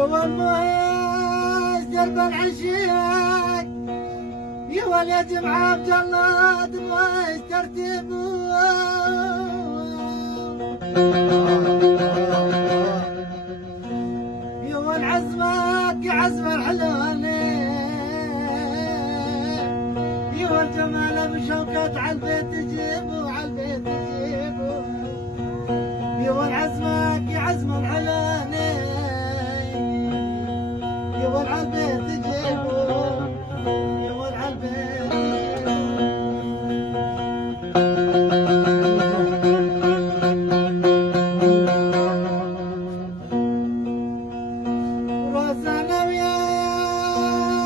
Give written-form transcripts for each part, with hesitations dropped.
والمهيج درب العشيق يوال يا جمعة عبد الله دمويش ترتيبه يوال عزمك يا عزم الحلواني يوال جماله بشوكة عالبيت تجيبه عالبيت تجيبه يوال عزمك يا عزم الحلواني يوال عالبيت تجيبه يوال عالبيت روزانا وياك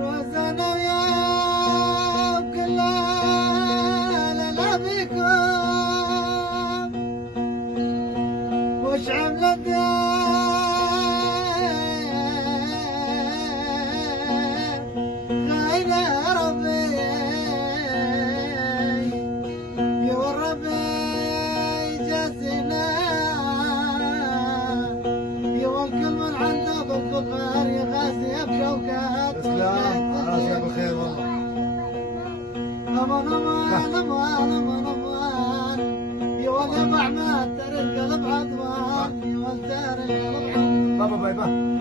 روزانا وياك كل لا بكم وش عملت غاينا ربي يا ربي جاسنا يا والكل من عنده بالفخار يغازي بشوكات تسلم راسك بخير والله. امان امان امان امان امان يا ولد بعمل ترى القلب عضوان يا ولد ترى القلب عضوان بابا باي باي.